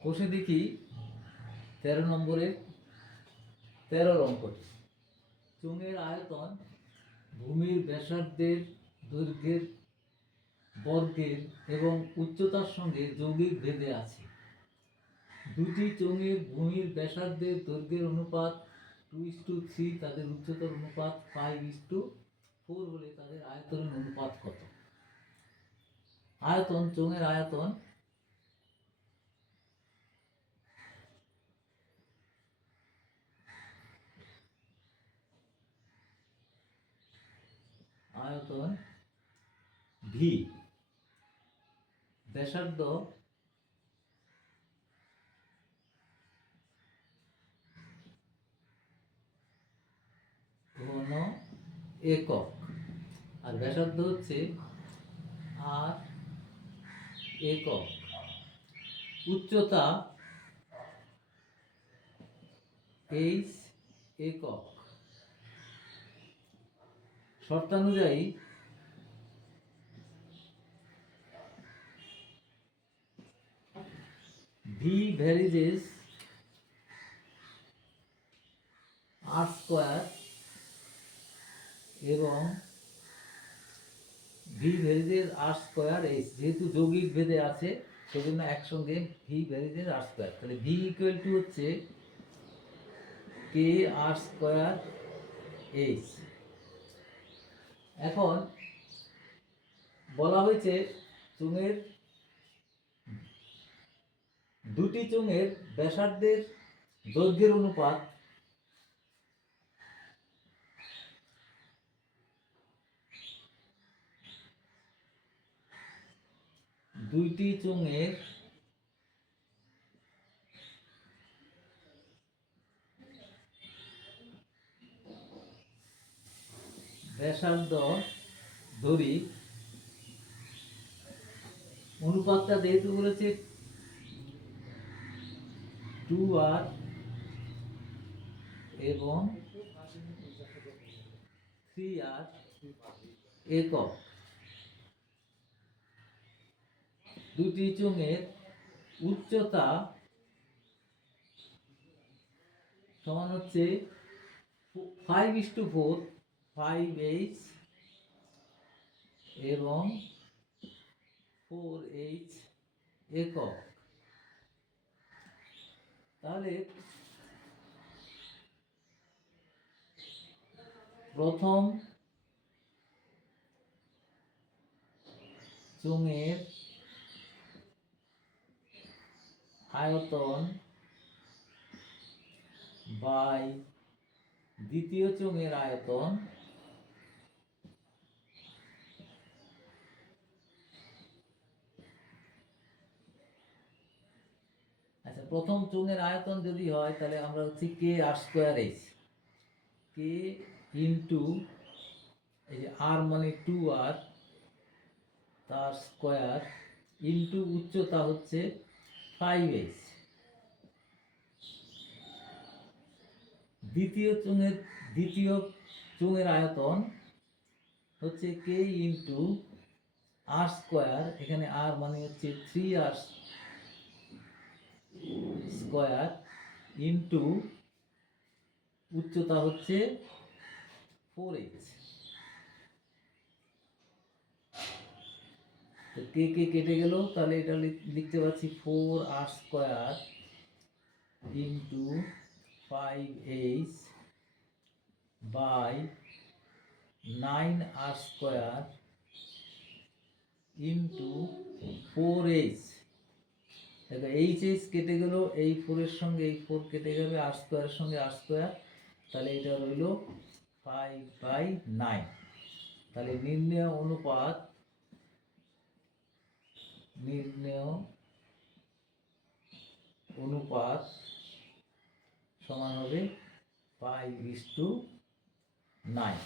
কষে দেখি তেরো নম্বরের তেরো অঙ্কটি চোঙের আয়তন ভূমির ব্যাসার্ধের দৈর্ঘ্যের বর্গের এবং উচ্চতার সঙ্গে যৌগিক ভেদে আছে। দুটি চোঙের ভূমির ব্যাসার্ধের দৈর্ঘ্যের অনুপাত টু ইস টু থ্রি তাদের উচ্চতার অনুপাত ফাইভ ইস টু ফোর হলে তাদের আয়তনের অনুপাত কত? আয়তন চোঙের আয়তন আয়তন ভি। ব্যাসার্ধ ঘন একক। আর ব্যাসার্ধ হচ্ছে আর একক। উচ্চতা এইচ একক। শর্তানুযায়ী ভি ভ্যারিজেস আর স্কোয়ার এবং ভি ভ্যারিজের আর স্কোয়ার এইচ যেহেতু যৌগিক ভেদে আছে, সেজন্য একসঙ্গে ভি ভ্যারিজের আর স্কোয়ার তাহলে ভি ইকুয়াল টু হচ্ছে কে আর স্কোয়ার এইচ এখন বলা হয়েছে চুঙের দুটি চোঙের ব্যাসার্ধের দৈর্ঘ্যের অনুপাত দুইটি চোঙের ব্যাসার্ধ ধরি অনুপাতটা যেহেতু বলেছে টু আর এবং থ্রি আর একক। দুটি চোঙের উচ্চতা সমান হচ্ছে five is to four five H এবং ফোর এইচ একক। তাহলে প্রথম চোঙের আয়তন বাই দ্বিতীয় চোঙের আয়তন আচ্ছা প্রথম চোঙের আয়তন যদি হয়, তাহলে আমরা হচ্ছে K R square H K into এই যে আর মানে টু আর তার স্কোয়ার ইন্টু উচ্চতা হচ্ছে ফাইভ এইচ দ্বিতীয় চোঙের দ্বিতীয় চোঙের আয়তন হচ্ছে কে ইন্টু আর স্কোয়ার এখানে আর মানে হচ্ছে থ্রি আর স্কোয়ার ইন্টু উচ্চতা হচ্ছে ফোর এইচ তো কে কে কেটে গেল? তাহলে এটা লিখ- লিখতে পারছি four R square into five H by nine R square into four H H H কেটে গেল, এই ফোরের সঙ্গে এই ফোর কেটে যাবে আর স্কোয়ারের সঙ্গে আর স্কোয়ার তাহলে এটা রইল ফাইভ বাই নাইন তাহলে নির্ণয় অনুপাত নির্ণয় অনুপাত সমান হবে ফাইভ ইস টু নাইন